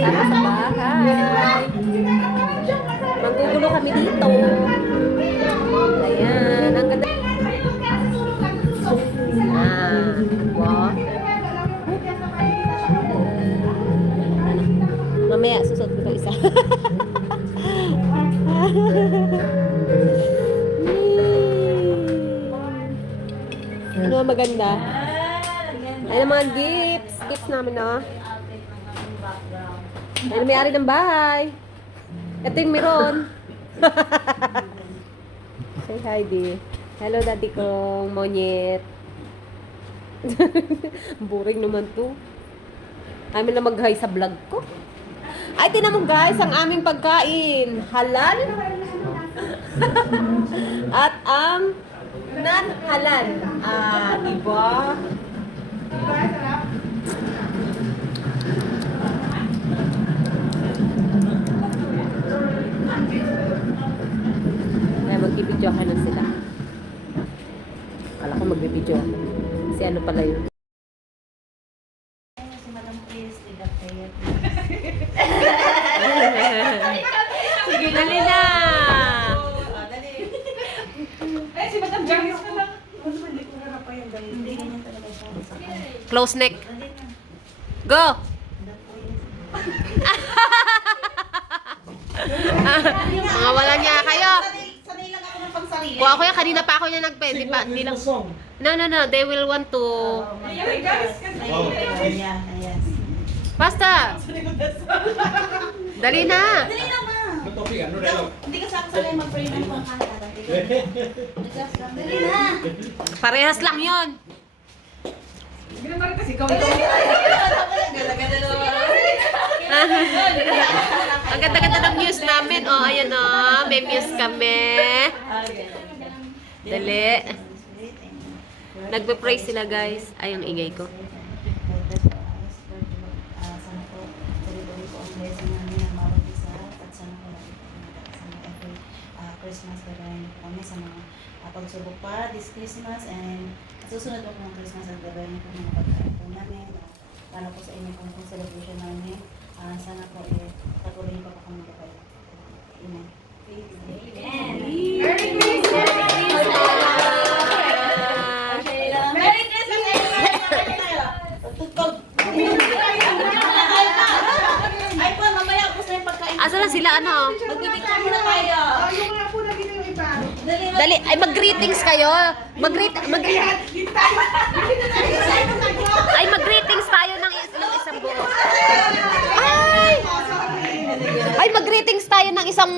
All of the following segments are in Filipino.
Sama sa bahay. Manggugulo kami dito. Ayan. Ang ganda. Wow. Mamaya, susunod ko pa isa. Ano maganda? Ayan ang mga gifts. Gifts namin, no? Ayan, may-ari ng bahay. Ito yung meron. Say hi, di. Hello, daddy kong monyet. Boring naman to. Amin na mag-hi sa vlog ko. Ay, tinan mo guys, ang aming pagkain. Halal. At ang non-halal. Diba? Kaya magbibidyohan na sila. Kala ko magbibidyo. Kasi ano pala yun. Si Madam Chris, Tidapayat. Sige, dali na! Si Madam Janice na lang. Hindi ganyan talaga siya. Close neck. Go! Mga wala niya kayo. Sanay lang ako ng pangsarili. Kuha ko yan, kanina pa ako niya nagpwede pa. Hindi lang. No. They will want to... Ayan, guys. Ayan. Basta! Dali na! Dali na ma. Hindi ka sa sanay mag-pray ng pangkanta. Dali na. Parehas lang yun. Hindi naman kasi ikaw. Ang ganda-ganda ng muse namin. Oh, ayan oh. May muse kami. Dali. Nagpe-pray sila guys. Ay, ang ingay ko. Sana po, tuloy-tuloy po ang blessing namin na bawat isa at sana po every Christmas gagawin po kami sa mga pagsubok pa this Christmas and susunod po ng Christmas at gagawin po mga pagkain po namin para po sa inyo pong celebration namin. Sana po patuloy pa po kami kayo. Amen. Amen. Merry Christmas! Merry Christmas! Tutugtog! Ay po, mamaya po sa yung pagkain. Asa lang sila ano? Magbibigyan muna tayo. Yung mga po na dito yung iba. Dali. Ay, mag-greetings kayo. Ay, mag-greetings tayo ng isang buo. Ay, mag-greetings tayo ng isang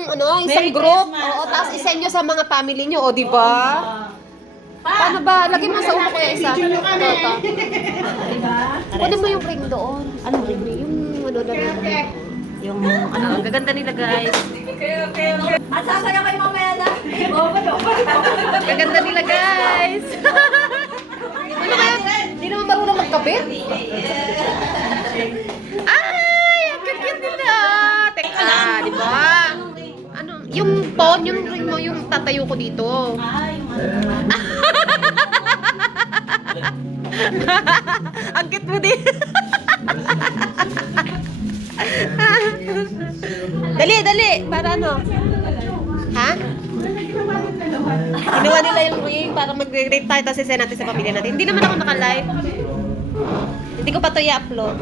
Merry group. Christmas. Oo, tapos isend nyo sa mga family nyo, o, di ba? Paano ba? Lagay mo sa ulo ko yung isa. Ito. Kunin mo yung ring doon. Ano ring? Yung ano na ring. Yung ano, ang gaganda nila guys. At sasaya kayo mamaya na. Gaganda nila guys. Ano kaya? Hindi naman marunong magkabit. Ay, ang cute nila. Teka, di ba? Ano, yung phone, yung ring mo, yung tatayo ko dito. Yung ano. Ang cute mo din. Dali. Para ano? Ha? Ginawa nila yung ring para mag-rate tayo tapos isend natin sa pamilya natin. Hindi naman ako naka-live. Hindi ko pa ito i-upload.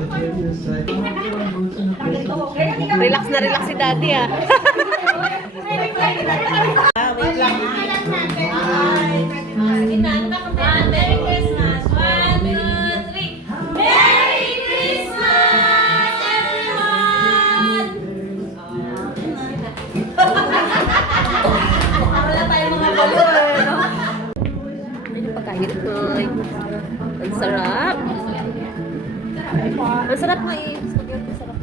Relax na relax si daddy ah. Wait lang. Sige na, Merry Christmas. 1, 2, 3. Merry Christmas, everyone! Wala tayong mga balon. Ano yung pagkain ito? Ang sarap. Ang sarap mo eh. Spaghetti, sarap.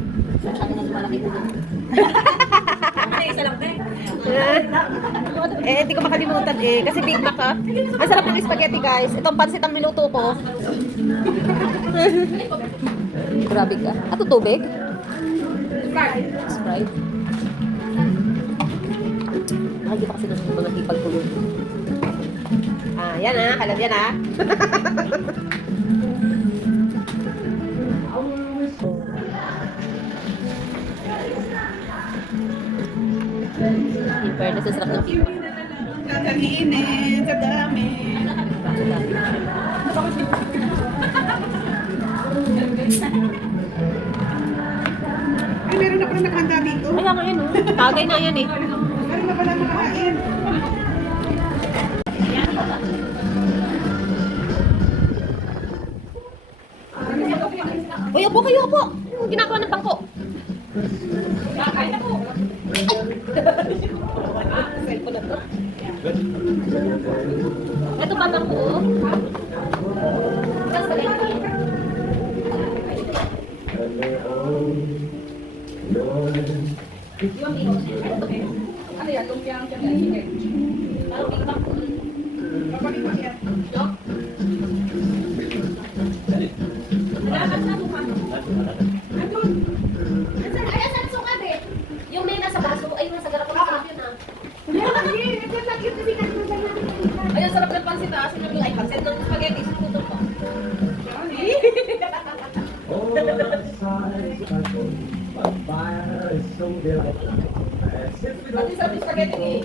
Malaki ko. Isa lang din. Hindi ko makalimutan eh. Kasi Big Mac ah. Ang sarap ng spaghetti guys. Itong pansit ang niluto ko. Grabe ka. Ato tubig? Sprite. Nakikita kasi ng mga hipag ko. Yan ah. Kalat yan ah. Fairness, ang sarap ng pipa. Kakaliinin sa dami. Ay, meron na pala nakahanda dito. Kaya nga yun, oh. Tagay na yan, eh. Meron na pala nakahain. Uy, upo kayo, upo. Yung ginagawa ng bangko. Kakain na po. Cellphone na to. Ito pa bangko, oh. Tapos lagi. Ano yan? Lumpiang sige. Parang big bangko. Kapalik mo yan. No? Andun. Ay, asan ang suka, be? Yung may nasa baso, ay nasa garap ko na yun, ah. Ay, ang sarap ng pansit, ah. Sino yung ay pansit ng spaghetti? Sinututong ko. Pati sa spaghetti eh.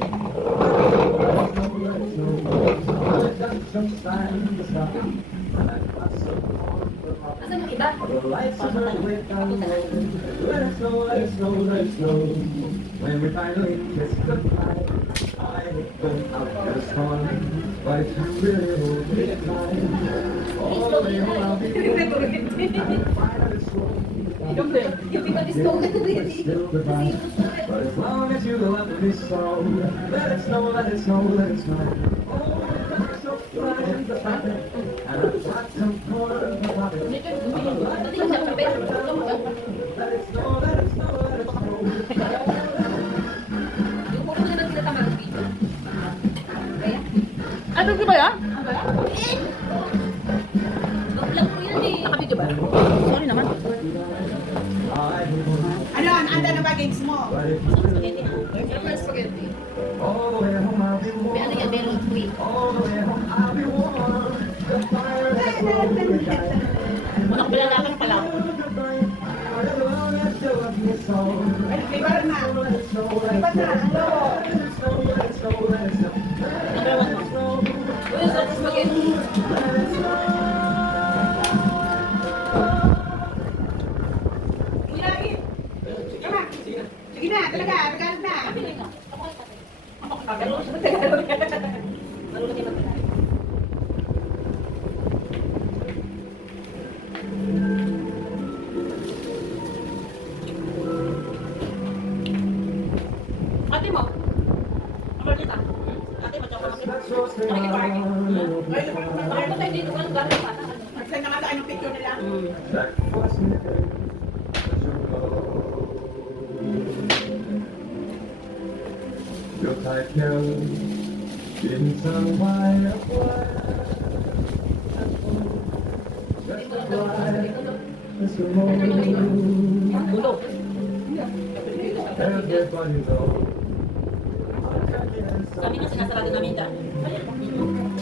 Asan yung iba? When we finally kiss goodbye, I go out this morning, but if you really hold me tonight, all the way home I'll be waiting. Yung iba is no. Still goodbye, but as long as you love me so, let it snow, let it snow, let it snow. Oh, let it snow, fly in the pocket, and I've got some corn in the pocket. Let it snow, let it snow, let it snow. Yung puro na tinatamaan dito. Kaya? Ano di ba yan? Vlog ko yan, eh. Nakabidyo ba? Sorry naman. Ano, anda na ba games mo? Spaghetti, ah. Sarap ng spaghetti. All the way home I'll be warm. May ano yan, meron free. All the way home I'll be warm. The fire is so bright. Walang palalakan pala. But as long as you love me so, Ay, iba na. let it snow, let Iba it na. snow. Ano? Let it snow, let it snow, let it snow. Number one mo. Uy, ang sarap ng spaghetti. Ilagi. Tama. Sige na, talaga. Tagalog na. Ate mo. Kapag kita. Ate mo, tsaka kapag That's what's in Ay, my party. heart. Bakit ba tayo dito? Anong gano'n pa? Mag-send na nga tayo ng picture nila. That was me. Your tight held in some wire. It's the moment. Gulo. Everybody knows. Kami na sinasarado namin dyan.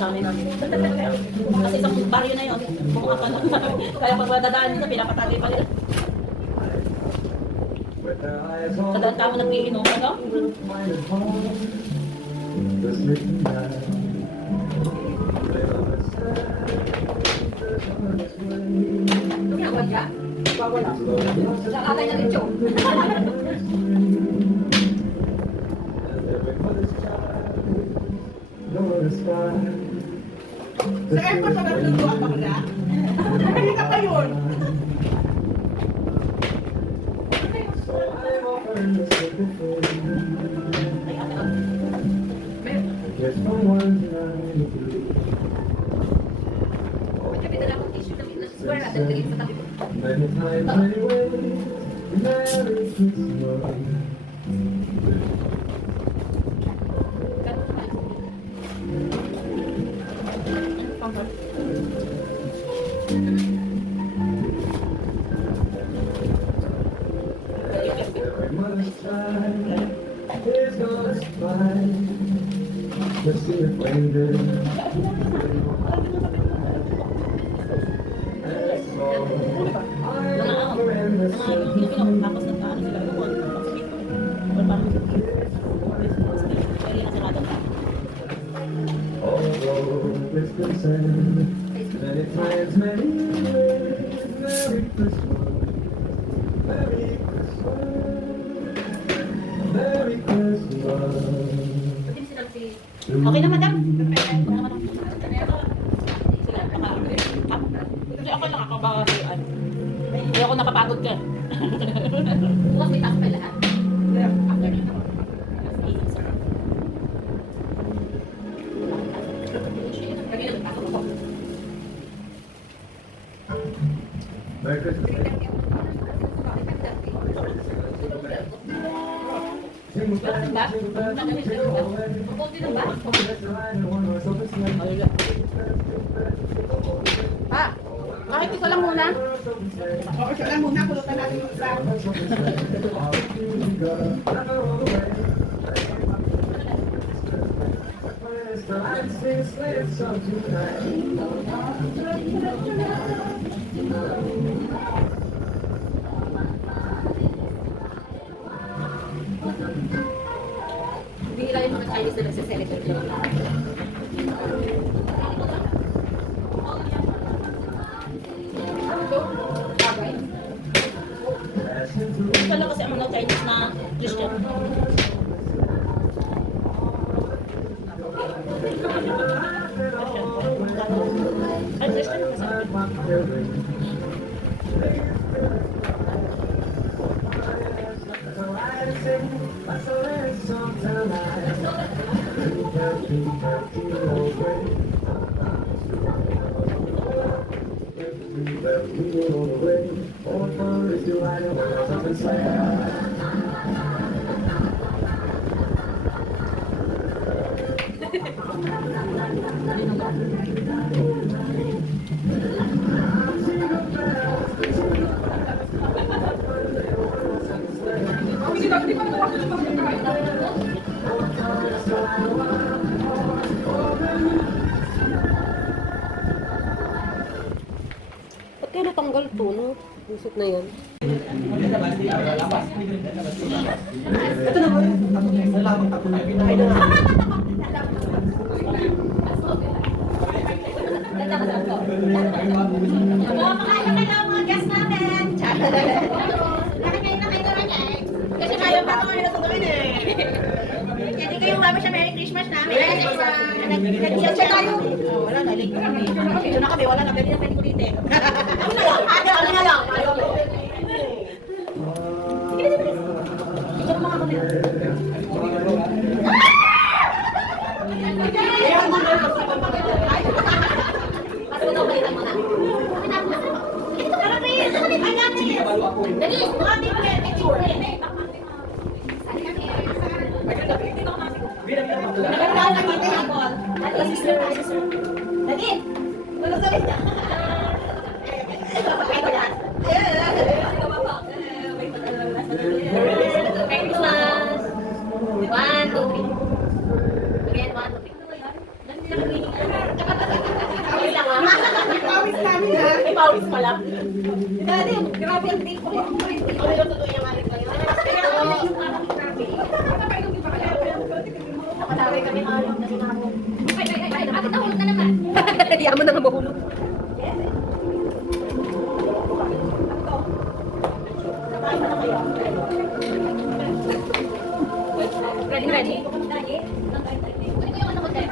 Sa amin namin. Kasi isang baryo na yun. Bumuka pa lang. Kaya pag madadaan nila, pinapatagay pa nila. With their eyes Sa on daan ka mo nag-iinom, ano? mine at home. The sleeping man. They understand. Tumiyawag ka? Wala. Nakakay na rin siya. Sa airport pa naglutuan pa pala. Hindi ka pa yun. Ay, ate, oh. Ba't kami dala akong tissue na square natin lagay sa tabi ko? Many times anyway, Merry Christmas. Ganun pa. Every mother's child is gonna spy to see if reindeer. And so I offer in the Mga Pilipino, tapos nagkaano sila doon. Tapos dito. Or parang Christmas and many plans, many ways. Merry Christmas, Merry Christmas, Merry Christmas. Okay na, madam? Kasi ako nakakabagay. Hindi ako napapagod ka. Bukas may tax pa lahat. Merry Christmas. Jingle bells, jingle bells, jingle all the way. Let's ride in one horse open sleigh. Pa, kahit isa lang muna. Oo, isa lang muna. Pulutan natin yung isa. All the things we got, all the way. Let's ride and sing a sleigh song tonight. Bihira yung mga Chinese na nagse-celebrate yung Ito lang kasi ang mga Chinese na Christian. Ay, Christian kasi. Ba't kaya natanggal to, no? Pusot na yan. Makain na kayo mga guests natin. Nakakain na kayo naman yan. Kasi ngayon pa ito na tutuloy eh. Hindi kayo mami siya Merry Christmas namin. Nag-iyak siya tayo. Wala na, late na kami. Dito na kami, wala na. Pwede na pwede ko dito. Kami na lang. Kami na lang. Sige na, sige na. Sige na mga kami. Pawis namin ha. May pawis pala. Dati, grabe ang date ko. Ano yung totoo yung alit kayo? Kaya kami yung anak namin. Nakataway kami mga alam na sinako. Ay, bakit nahulog na naman? Kaya mo na nga mahulog. Ready, ready? Ready? Kunin ko yung ano ko dahil.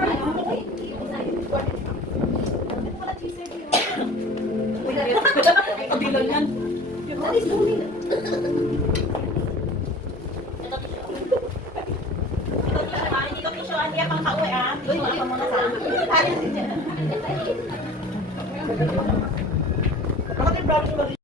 Kabilan yan. That is moving. Hindi ko pisyo, hindi pang kauwi ah. Doon ka muna sa akin. Bakit yung brownie